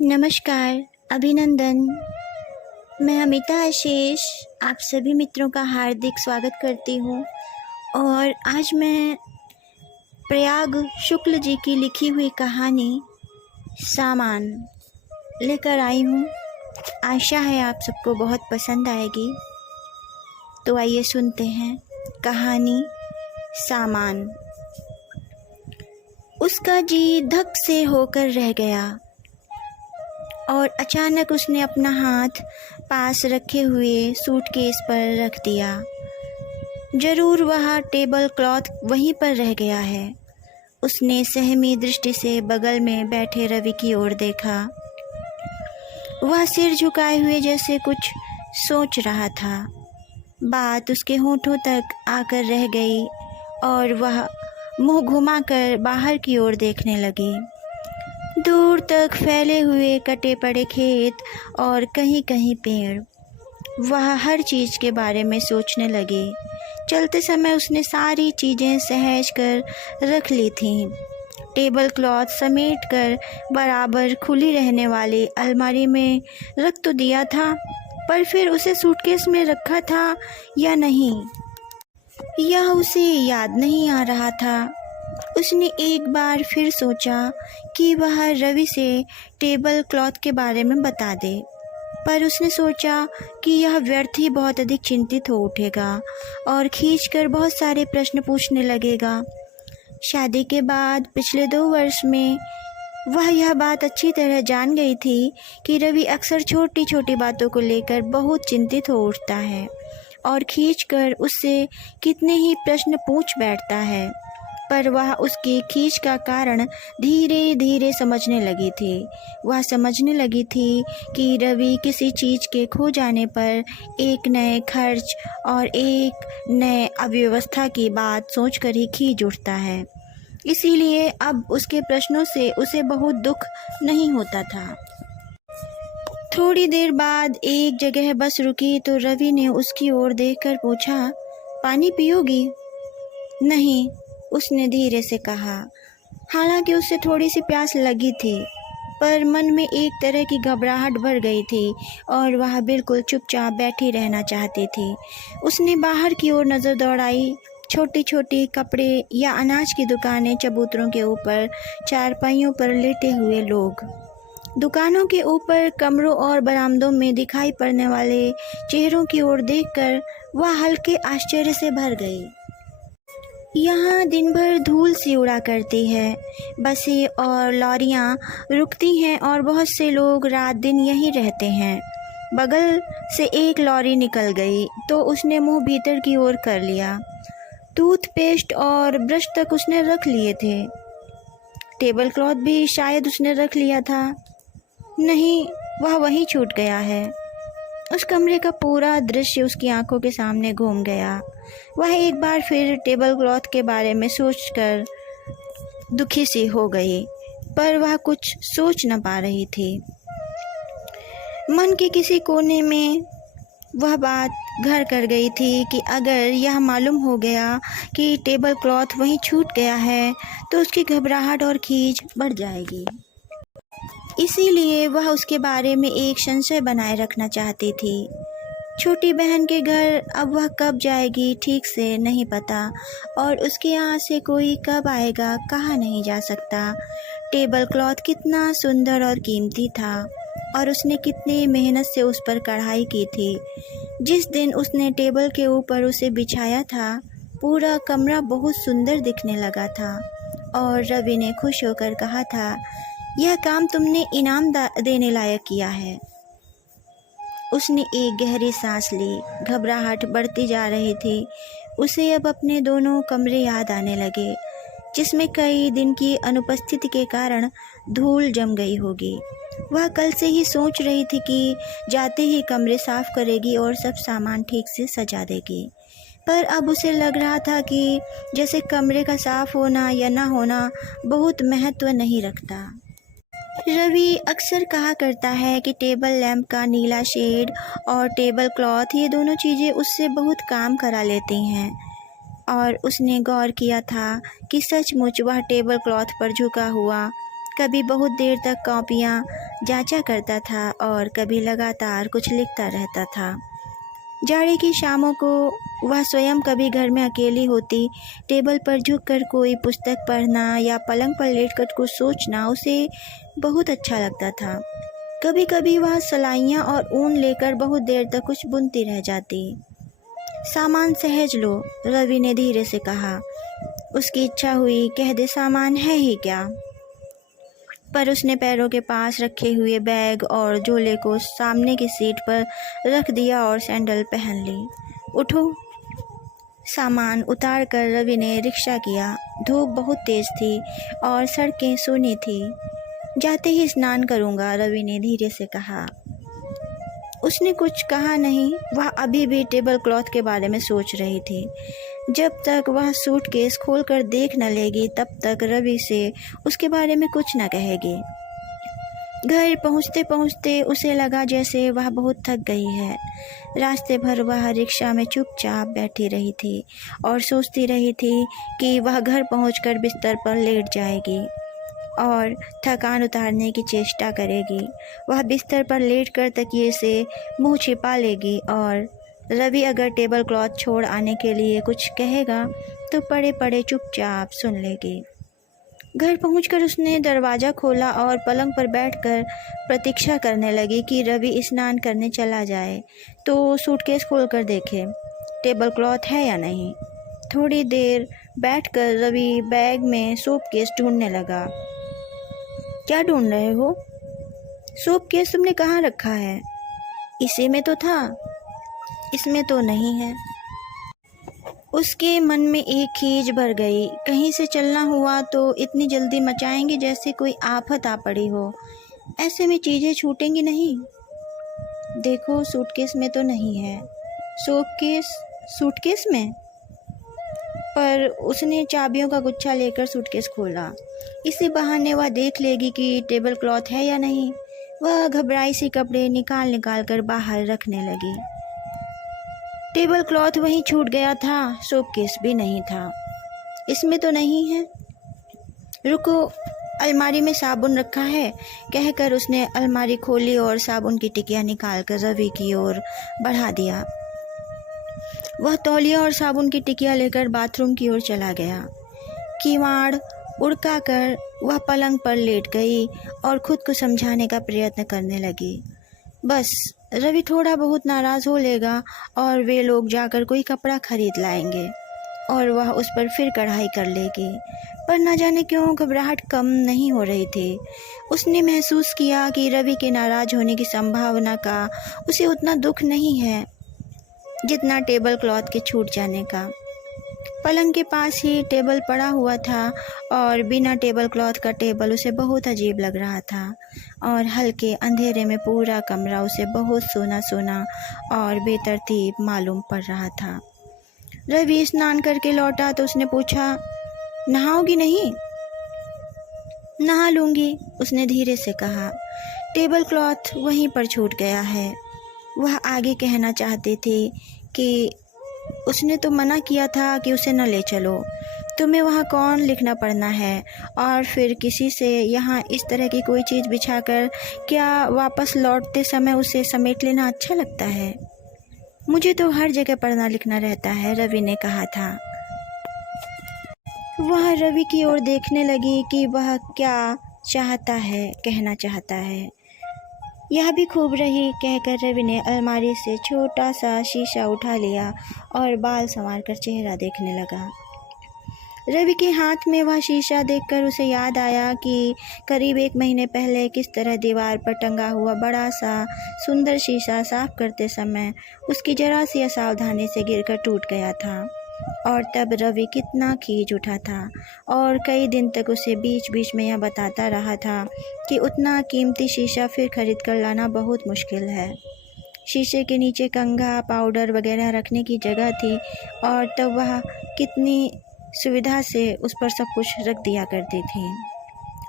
नमस्कार, अभिनंदन। मैं अमिता आशीष आप सभी मित्रों का हार्दिक स्वागत करती हूँ और आज मैं प्रयाग शुक्ल जी की लिखी हुई कहानी सामान लेकर आई हूँ। आशा है आप सबको बहुत पसंद आएगी। तो आइए सुनते हैं कहानी सामान। उसका जी धक से होकर रह गया और अचानक उसने अपना हाथ पास रखे हुए सूटकेस पर रख दिया। जरूर वह टेबल क्लॉथ वहीं पर रह गया है। उसने सहमी दृष्टि से बगल में बैठे रवि की ओर देखा। वह सिर झुकाए हुए जैसे कुछ सोच रहा था। बात उसके होठों तक आकर रह गई और वह मुंह घुमाकर बाहर की ओर देखने लगी। दूर तक फैले हुए कटे पड़े खेत और कहीं कहीं पेड़। वह हर चीज़ के बारे में सोचने लगी। चलते समय उसने सारी चीज़ें सहेज कर रख ली थीं। टेबल क्लॉथ समेट कर बराबर खुली रहने वाली अलमारी में रख तो दिया था, पर फिर उसे सूटकेस में रखा था या नहीं, यह उसे याद नहीं आ रहा था। उसने एक बार फिर सोचा कि वह रवि से टेबल क्लॉथ के बारे में बता दे, पर उसने सोचा कि यह व्यर्थ ही बहुत अधिक चिंतित हो उठेगा और खींचकर बहुत सारे प्रश्न पूछने लगेगा। शादी के बाद पिछले 2 वर्ष में वह यह बात अच्छी तरह जान गई थी कि रवि अक्सर छोटी छोटी बातों को लेकर बहुत चिंतित हो उठता है और खींचकर उससे कितने ही प्रश्न पूछ बैठता है। पर वह उसकी खींच का कारण धीरे धीरे समझने लगी थी। वह समझने लगी थी कि रवि किसी चीज़ के खो जाने पर एक नए खर्च और एक नए अव्यवस्था की बात सोचकर ही खींच उठता है। इसीलिए अब उसके प्रश्नों से उसे बहुत दुख नहीं होता था। थोड़ी देर बाद एक जगह बस रुकी तो रवि ने उसकी ओर देखकर पूछा, पानी पियोगी? नहीं, उसने धीरे से कहा। हालांकि उससे थोड़ी सी प्यास लगी थी, पर मन में एक तरह की घबराहट भर गई थी और वह बिल्कुल चुपचाप बैठी रहना चाहती थी। उसने बाहर की ओर नज़र दौड़ाई। छोटी छोटी कपड़े या अनाज की दुकानें, चबूतरों के ऊपर चारपाइयों पर लेटे हुए लोग, दुकानों के ऊपर कमरों और बरामदों में दिखाई पड़ने वाले चेहरों की ओर देखकर वह हल्के आश्चर्य से भर गई। यहाँ दिन भर धूल सी उड़ा करती है। बसें और लॉरियाँ रुकती हैं और बहुत से लोग रात दिन यहीं रहते हैं। बगल से एक लॉरी निकल गई तो उसने मुंह भीतर की ओर कर लिया। टूथपेस्ट और ब्रश तक उसने रख लिए थे। टेबल क्लॉथ भी शायद उसने रख लिया था। नहीं, वह वहीं छूट गया है। उस कमरे का पूरा दृश्य उसकी आंखों के सामने घूम गया। वह एक बार फिर टेबल क्लॉथ के बारे में सोचकर दुखी सी हो गई, पर वह कुछ सोच न पा रही थी। मन के किसी कोने में वह बात घर कर गई थी कि अगर यह मालूम हो गया कि टेबल क्लॉथ वहीं छूट गया है तो उसकी घबराहट और खींच बढ़ जाएगी। इसीलिए वह उसके बारे में एक संशय बनाए रखना चाहती थी। छोटी बहन के घर अब वह कब जाएगी ठीक से नहीं पता, और उसके यहाँ से कोई कब आएगा कहा नहीं जा सकता। टेबल क्लॉथ कितना सुंदर और कीमती था और उसने कितनी मेहनत से उस पर कढ़ाई की थी। जिस दिन उसने टेबल के ऊपर उसे बिछाया था, पूरा कमरा बहुत सुंदर दिखने लगा था और रवि ने खुश होकर कहा था, यह काम तुमने इनाम देने लायक किया है। उसने एक गहरी सांस ली। घबराहट बढ़ती जा रही थी। उसे अब अपने दोनों कमरे याद आने लगे, जिसमें कई दिन की अनुपस्थिति के कारण धूल जम गई होगी। वह कल से ही सोच रही थी कि जाते ही कमरे साफ करेगी और सब सामान ठीक से सजा देगी, पर अब उसे लग रहा था कि जैसे कमरे का साफ होना या ना होना बहुत महत्व नहीं रखता। रवि अक्सर कहा करता है कि टेबल लैंप का नीला शेड और टेबल क्लॉथ, ये दोनों चीज़ें उससे बहुत काम करा लेती हैं। और उसने गौर किया था कि सचमुच वह टेबल क्लॉथ पर झुका हुआ कभी बहुत देर तक कॉपियाँ जांचा करता था और कभी लगातार कुछ लिखता रहता था। जाड़े की शामों को वह स्वयं कभी घर में अकेली होती, टेबल पर झुककर कोई पुस्तक पढ़ना या पलंग पर लेटकर कुछ सोचना उसे बहुत अच्छा लगता था। कभी कभी वह सलाइयाँ और ऊन लेकर बहुत देर तक कुछ बुनती रह जाती। सामान सहेज लो, रवि ने धीरे से कहा। उसकी इच्छा हुई कह दे सामान है ही क्या, पर उसने पैरों के पास रखे हुए बैग और झोले को सामने की सीट पर रख दिया और सैंडल पहन ली। उठो। सामान उतार कर रवि ने रिक्शा किया। धूप बहुत तेज थी और सड़कें सूनी थी। जाते ही स्नान करूँगा, रवि ने धीरे से कहा। उसने कुछ कहा नहीं। वह अभी भी टेबल क्लॉथ के बारे में सोच रही थी। जब तक वह सूटकेस खोलकर देख न लेगी तब तक रवि से उसके बारे में कुछ न कहेगी। घर पहुँचते पहुँचते उसे लगा जैसे वह बहुत थक गई है। रास्ते भर वह रिक्शा में चुपचाप बैठी रही थी और सोचती रही थी कि वह घर पहुंचकर बिस्तर पर लेट जाएगी और थकान उतारने की चेष्टा करेगी। वह बिस्तर पर लेटकर तकिए से मुंह छिपा लेगी और रवि अगर टेबल क्लॉथ छोड़ आने के लिए कुछ कहेगा तो पड़े पड़े चुपचाप सुन लेगी। घर पहुंचकर उसने दरवाज़ा खोला और पलंग पर बैठकर प्रतीक्षा करने लगी कि रवि स्नान करने चला जाए तो सूटकेस खोलकर देखे टेबल क्लॉथ है या नहीं। थोड़ी देर बैठकर रवि बैग में सूटकेस ढूंढने लगा। क्या ढूंढ रहे हो? सूटकेस तुमने कहाँ रखा है? इसी में तो था। इसमें तो नहीं है। उसके मन में एक खीज भर गई। कहीं से चलना हुआ तो इतनी जल्दी मचाएंगे जैसे कोई आफत आ पड़ी हो। ऐसे में चीज़ें छूटेंगी नहीं। देखो सूटकेस में तो नहीं है। सूटकेस में? पर उसने चाबियों का गुच्छा लेकर सूटकेस खोला। इसी बहाने वह देख लेगी कि टेबल क्लॉथ है या नहीं। वह घबराई सी कपड़े निकाल कर बाहर रखने लगी। टेबल क्लॉथ वहीं छूट गया था। सूटकेस भी नहीं था। इसमें तो नहीं है। रुको, अलमारी में साबुन रखा है, कहकर उसने अलमारी खोली और साबुन की टिकिया निकालकर रवि की ओर बढ़ा दिया। वह तौलिया और साबुन की टिकिया लेकर बाथरूम की ओर चला गया। किवाड़ उड़का कर वह पलंग पर लेट गई और खुद को समझाने का प्रयत्न करने लगी। बस रवि थोड़ा बहुत नाराज़ हो लेगा और वे लोग जाकर कोई कपड़ा खरीद लाएंगे और वह उस पर फिर कढ़ाई कर लेगी। पर न जाने क्यों घबराहट कम नहीं हो रही थी। उसने महसूस किया कि रवि के नाराज़ होने की संभावना का उसे उतना दुख नहीं है जितना टेबल क्लॉथ के छूट जाने का। पलंग के पास ही टेबल पड़ा हुआ था और बिना टेबल क्लॉथ का टेबल उसे बहुत अजीब लग रहा था और हल्के अंधेरे में पूरा कमरा उसे बहुत सोना सोना और बेतरतीब मालूम पड़ रहा था। रवि स्नान करके लौटा तो उसने पूछा, नहाओगी नहीं? नहा लूँगी, उसने धीरे से कहा। टेबल क्लॉथ वहीं पर छूट गया है। वह आगे कहना चाहती थी कि उसने तो मना किया था कि उसे न ले चलो। तुम्हें वहाँ कौन लिखना पढ़ना है और फिर किसी से यहाँ इस तरह की कोई चीज़ बिछाकर क्या वापस लौटते समय उसे समेट लेना अच्छा लगता है? मुझे तो हर जगह पढ़ना लिखना रहता है, रवि ने कहा था। वह रवि की ओर देखने लगी कि वह क्या चाहता है, कहना चाहता है। यह भी खूब रही, कहकर रवि ने अलमारी से छोटा सा शीशा उठा लिया और बाल संवारकर चेहरा देखने लगा। रवि के हाथ में वह शीशा देखकर उसे याद आया कि करीब 1 महीने पहले किस तरह दीवार पर टंगा हुआ बड़ा सा सुंदर शीशा साफ करते समय उसकी जरा सी असावधानी से गिरकर टूट गया था और तब रवि कितना खींच उठा था और कई दिन तक उसे बीच बीच में यह बताता रहा था कि उतना कीमती शीशा फिर खरीद कर लाना बहुत मुश्किल है। शीशे के नीचे कंघा, पाउडर वगैरह रखने की जगह थी और तब वह कितनी सुविधा से उस पर सब कुछ रख दिया करती थी।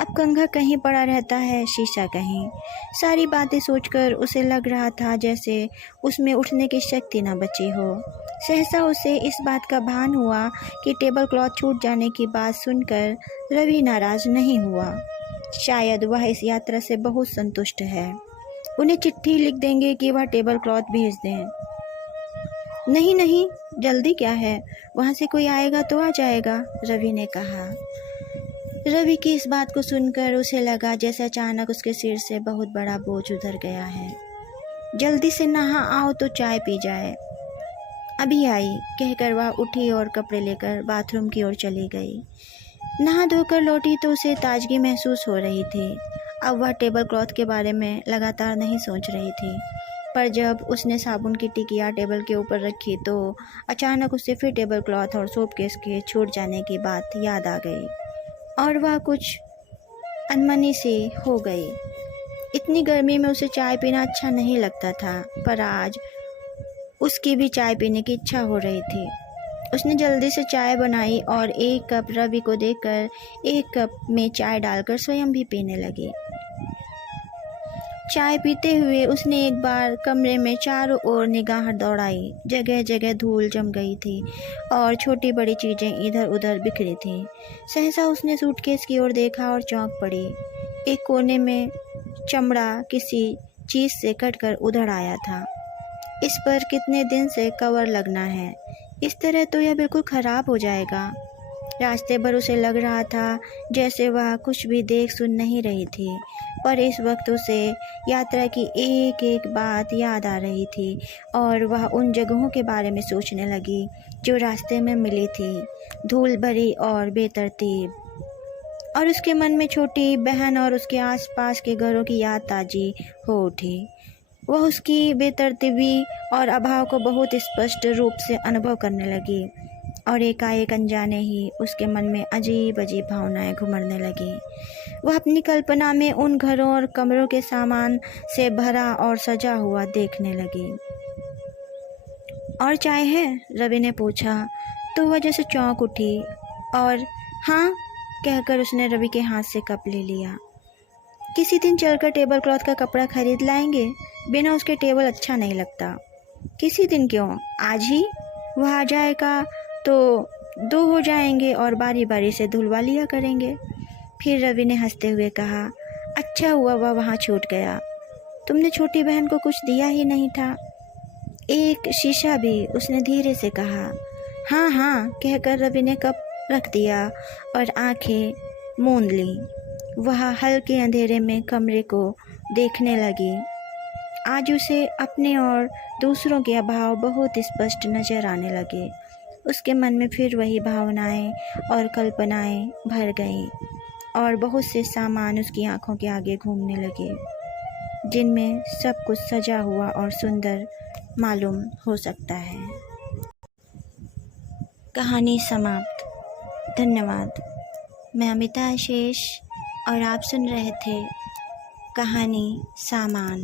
अब कंघा कहीं पड़ा रहता है, शीशा कहीं। सारी बातें सोचकर उसे लग रहा था जैसे उसमें उठने की शक्ति न बची हो। सहसा उसे इस बात का भान हुआ कि टेबल क्लॉथ छूट जाने की बात सुनकर रवि नाराज़ नहीं हुआ। शायद वह इस यात्रा से बहुत संतुष्ट है। उन्हें चिट्ठी लिख देंगे कि वह टेबल क्लॉथ भेज दें। नहीं नहीं, जल्दी क्या है, वहाँ से कोई आएगा तो आ जाएगा, रवि ने कहा। रवि की इस बात को सुनकर उसे लगा जैसे अचानक उसके सिर से बहुत बड़ा बोझ उतर गया है। जल्दी से नहा आओ तो चाय पी जाए। अभी आई, कहकर वह उठी और कपड़े लेकर बाथरूम की ओर चली गई। नहा धोकर लौटी तो उसे ताजगी महसूस हो रही थी। अब वह टेबल क्लॉथ के बारे में लगातार नहीं सोच रही थी, पर जब उसने साबुन की टिकिया टेबल के ऊपर रखी तो अचानक उसे फिर टेबल क्लॉथ और सोप केस के छूट जाने की बात याद आ गई और वह कुछ अनमनी सी हो गई। इतनी गर्मी में उसे चाय पीना अच्छा नहीं लगता था, पर आज उसकी भी चाय पीने की इच्छा हो रही थी। उसने जल्दी से चाय बनाई और एक कप रवि को देकर एक कप में चाय डालकर स्वयं भी पीने लगी। चाय पीते हुए उसने एक बार कमरे में चारों ओर निगाह दौड़ाई। जगह जगह धूल जम गई थी और छोटी बड़ी चीज़ें इधर उधर बिखरी थीं। सहसा उसने सूटकेस की ओर देखा और चौंक पड़ी। एक कोने में चमड़ा किसी चीज़ से कटकर उधड़ आया था। इस पर कितने दिन से कवर लगना है, इस तरह तो यह बिल्कुल ख़राब हो जाएगा। रास्ते भर उसे लग रहा था जैसे वह कुछ भी देख सुन नहीं रही थी, पर इस वक्त उसे यात्रा की एक एक बात याद आ रही थी और वह उन जगहों के बारे में सोचने लगी जो रास्ते में मिली थी, धूल भरी और बेतरतीब। और उसके मन में छोटी बहन और उसके आसपास के घरों की याद ताज़ी हो उठी। वह उसकी बेतरतीबी और अभाव को बहुत स्पष्ट रूप से अनुभव करने लगी और एकाएक अनजाने ही उसके मन में अजीब अजीब भावनाएं घुमड़ने लगी। वह अपनी कल्पना में उन घरों और कमरों के सामान से भरा और सजा हुआ देखने लगी। और चाय है? रवि ने पूछा तो वह जैसे चौंक उठी और हाँ कहकर उसने रवि के हाथ से कप ले लिया। किसी दिन चलकर टेबल क्लॉथ का कपड़ा खरीद लाएंगे, बिना उसके टेबल अच्छा नहीं लगता। किसी दिन क्यों, आज ही। वह आ जाएगा तो दो हो जाएंगे और बारी बारी से धुलवा लिया करेंगे। फिर रवि ने हंसते हुए कहा, अच्छा हुआ वह वहाँ छूट गया, तुमने छोटी बहन को कुछ दिया ही नहीं था। एक शीशा भी, उसने धीरे से कहा। हाँ हाँ कहकर रवि ने कप रख दिया और आंखें मूंद लीं। वह हल्के अंधेरे में कमरे को देखने लगी। आज उसे अपने और दूसरों के अभाव बहुत स्पष्ट नजर आने लगे। उसके मन में फिर वही भावनाएं और कल्पनाएं भर गईं और बहुत से सामान उसकी आंखों के आगे घूमने लगे, जिनमें सब कुछ सजा हुआ और सुंदर मालूम हो सकता है। कहानी समाप्त। धन्यवाद। मैं अमिता आशीष और आप सुन रहे थे कहानी सामान।